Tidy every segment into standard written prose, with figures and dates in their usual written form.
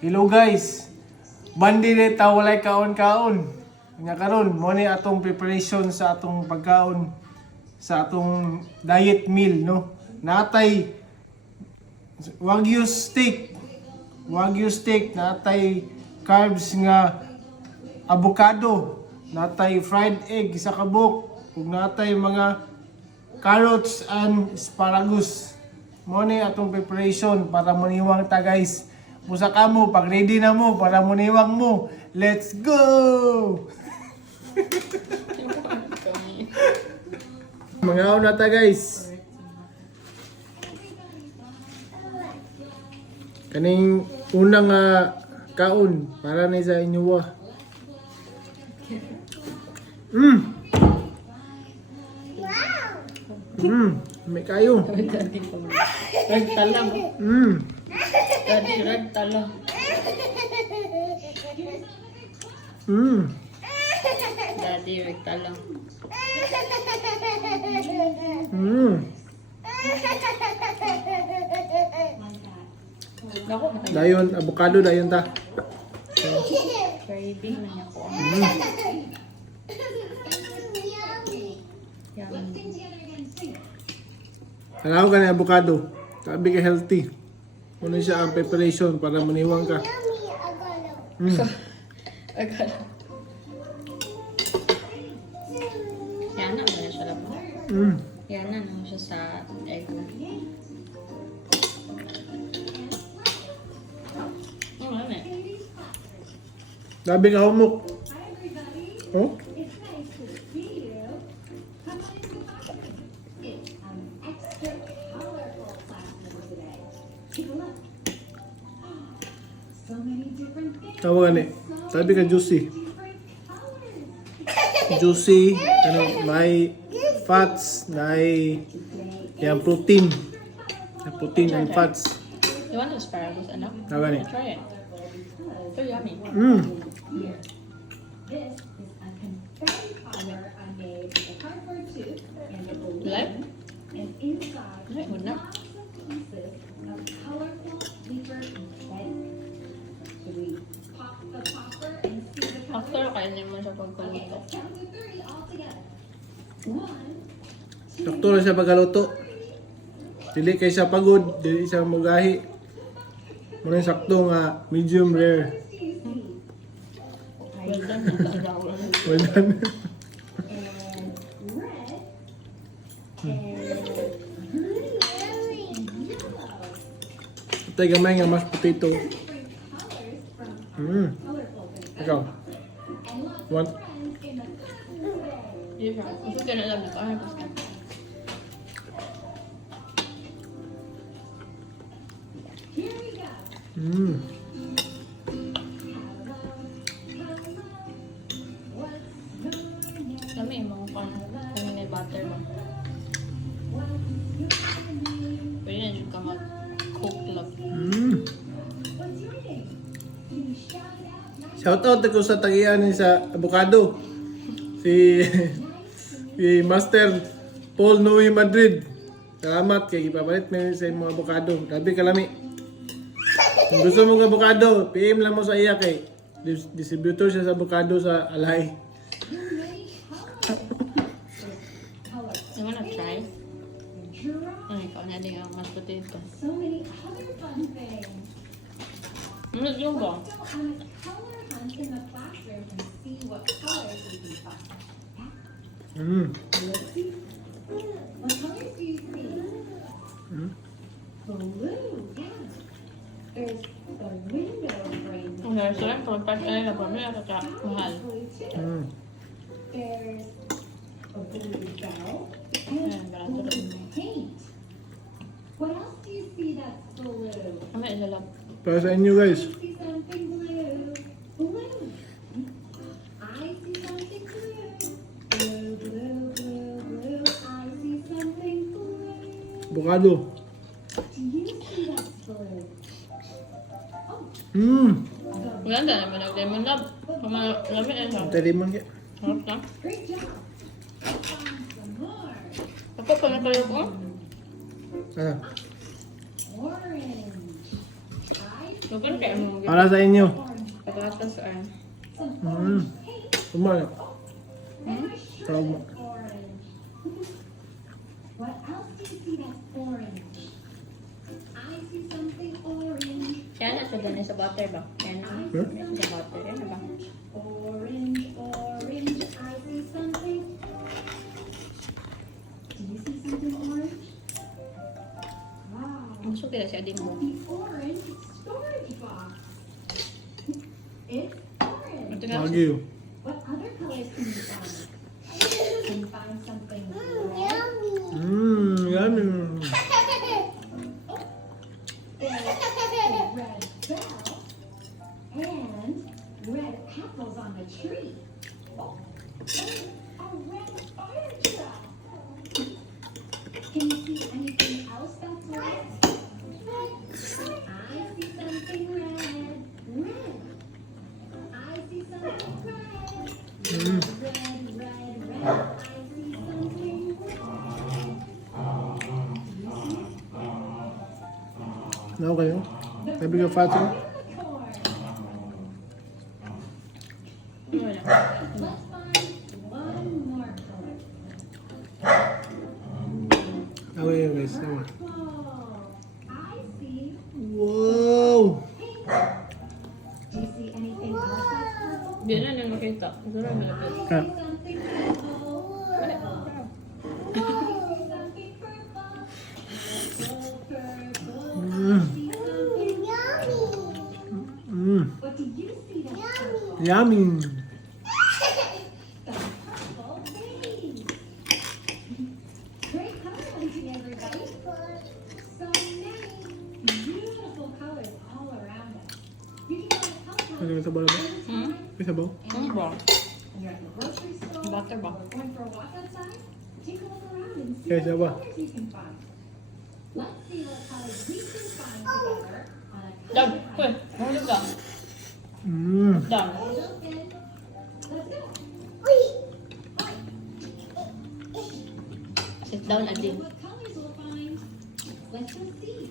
Hello guys. Bandi ta walay kaon-kaon. Nga karon mo ni atong preparation sa atong pagkaon sa atong diet meal no. Natay Wagyu steak. Wagyu steak natay carbs nga avocado, natay fried egg sa kabuk, ug natay mga carrots and asparagus. Mo ni atong preparation para maniwang ta guys. Musa ka mo, pag ready na mo, para muniwang mo. Let's go! Mga na ta guys. Kaning unang kaon para ni sa inyo wa. May kayo. Rag talang. Daddy, rag talang. Daddy, rag talang. Ako, Dayon, avocado dayon ta. craving na niya ko. Yan. Halaw ka na avocado. Sabi ka healthy. Muna siya ang preparation para maniwang ka. Agad. Yan na, wala siya lang. Yan na, naman siya sa egg. Ano eh? Sabi ka humok. Oh? Tawagan eh. Sabi ka juicy. Juicy, ano, may fats, may yung protein. Yung protein and fats. You want asparagus, anak? Tawagan eh. Try it. So yummy. You like? Like, good na. After, kainin mo siya pagkaluto. Doktor na siya pagkaluto. Dili kay siya pagod, dili siya mugahi. Muna sakto nga medium rare. Well done. Well done. Ito gamay nga mashed potato. Ikaw. Want? Yeah, gusto ka na lang na parang gusto. Kami, mga kung may butter ba? Pwede na dyan ka mag-cook lang. Shout out ako sa tagian sa avocado. Si si Master Paul Noe Madrid. Salamat kay ipapalit mo sa mga avocado. Grabe kalami. Kung gusto mo ng avocado, PM lang mo sa iya kay distributor siya sa avocado sa Alay. You wanna try? Ay, ikaw na din ang mashed potato. Ano yung ba? Okay, so lang kapag pagkain na pamilya ka mahal. Ayan, barato rin. What else do you see that's blue? Kami, isa lang. Para sa inyo guys. I see something blue. Blue. I see something blue. Blue, blue, blue, blue. I see something blue. Avocado. Do you see that's blue? Maganda naman nag-lemon lab. Lamig na siya. Tadi man kaya. Harap na. Great job. Some more. Ako pa na kayo ko. Ah. Orange. I Lugan kayo mo. Para sa inyo. Patatas ay. Tumalik. Hmm? Sarap mo. Orange. What else do you see that's orange? I see something orange. Kaya na siya ganun sa butter ba? Kaya na. Huh? Sa butter. Yan na ba? Orange, orange. I see something. Do you see something orange? Wow. Gusto kila siya din mo. The orange storage box. It's orange. Ito nga. Lagi. What other colors can you find? Can you find something red? Yummy. A red bell and red apples on the tree. Oh, and a red fire truck. Can you see anything else that's red? I see something red. Red. I see something red. Red, red, red, red. I see something red. Do you see it? Ano kayo? Sabi ka fatso? Unicorn. Wala. Let's find one more color. Away yun guys. Tama. Purple. I see Wow! pink. Do you see anything else that's purple? Di na nang makita. Siguro malapit. I see something purple. I see something purple. Purple, purple. I see something Mm. What do you see that's purple? Yummy! The purple baby. Great color hunting, everybody. So many beautiful colors all around us. You can go to Ano yung sabaw na ba? anytime, May sabaw? Ano ba? when you're at the grocery store, Butter ba? or going for a walk outside. Take a look around and see Yes, what Abba. colors you can find. Let's see what colors we can find together on a Done. color Wait. Mahulog ka. Done. open. Let's go. Sit down, I Adin. know what colors we'll find. Let's just see.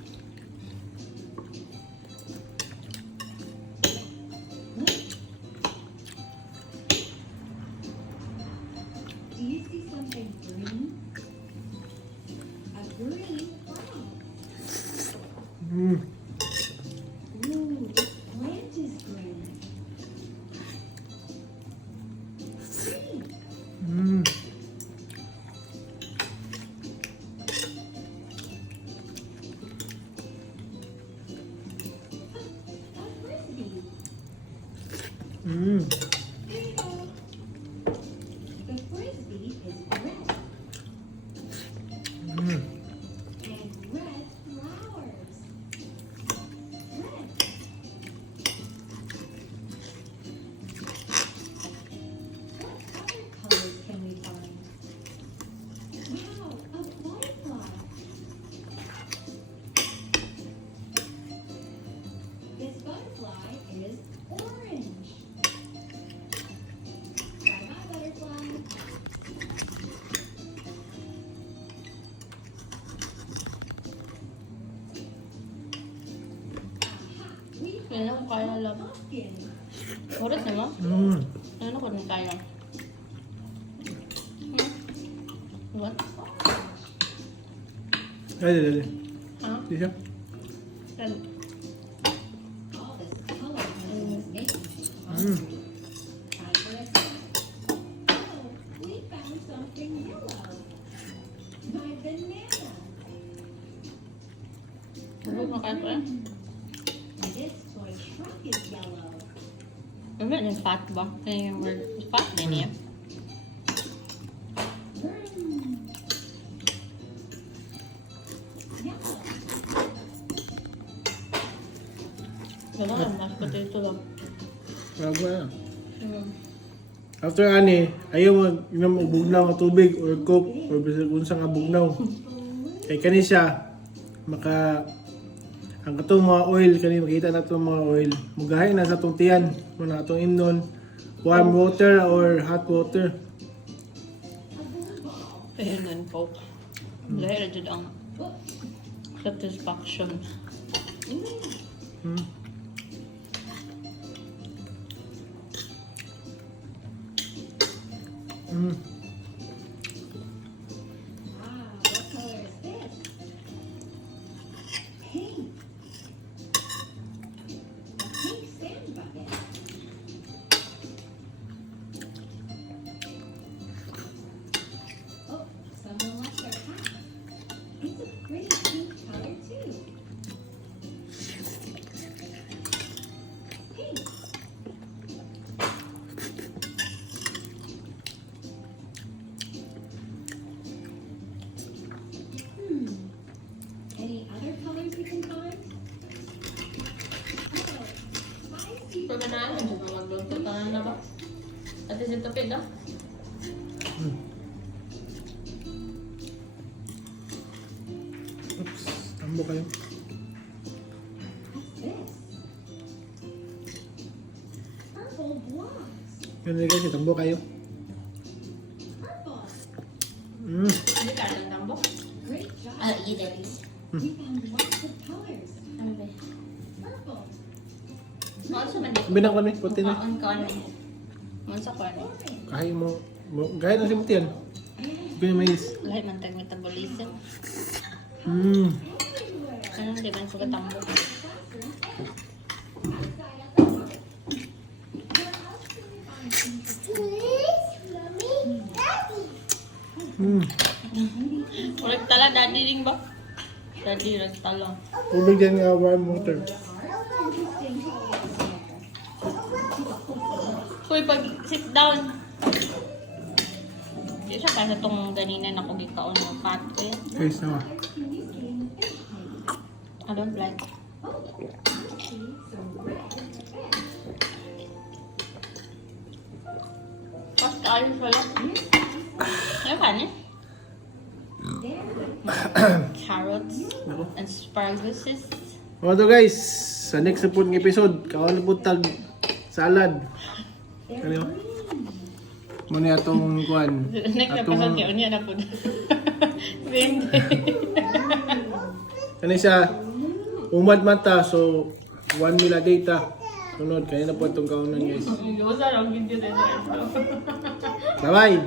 Do you see something green? A green flag. Ooh, this plant is green. Green. A frisbee. Bingo. The frisbee is red. And red flowers. Red. What other colors can we find? Wow, a butterfly. This butterfly is orange. Bye-bye, butterfly. Aha, we Yan lang kaya lang. pumpkin. Oras na mo? Ano ko na tayo? What? Dali, dali. Ha? Di siya? Saan? All this color hunting is making me Mm. hungry. Time for a snack. Oh, we found something yellow. My banana. Huwag makain ko eh. This toy truck is yellow. Ano yung fat ba? Ano yung word? Fat din niya. Yellow. Wala lang, mas potato lang. Bago na. After ani, ayaw mag bugnaw nga tubig or coke or bisag unsa nga bugnaw. Kay kani siya maka ang katong mga oil kani makita na itong mga oil. Mugahay na sa atong tiyan, muna atong imnon warm water or hot water. Ayan nun po. Dahil na dyan ang satisfaction. Hmm. Pagkanaan mo, dyan magluluto ka na ba? Ate si Tupid, ah. Oops, tambo kayo. This. Purple blocks. Yun na guys, tambo kayo. Purple. Hindi ka ng tambo. Great job. Eat at least. We found lots of colors. Ano ba? Purple. Also, mandi. Binak kami, puti na. Kaon. Mansa ko ano. Orange. Kahit mo, gaya na si Mutian. Pinamais. Lahat man tag metabolism. Everywhere. Ano, di ba sa tambo? Ulit tala, daddy ring ba? Daddy, ulit tala. Ubig dyan nga warm water. Uy, pag sit down. Di siya kasi itong ganina na kung ikaw ng pat ko yan. Guys, nawa. I don't like. Pas kaalis wala. Ano ka niya? Carrots and asparaguses. O to guys, sa next na po ng episode, kawan na po tag salad. Ano? Muna atong kuan. Next episode kayo niya na po. Hindi. Ano siya? Umad mata, so 1 mila data. Sunod, kaya na po itong kaunan guys. Usa lang hindi din. Bye-bye!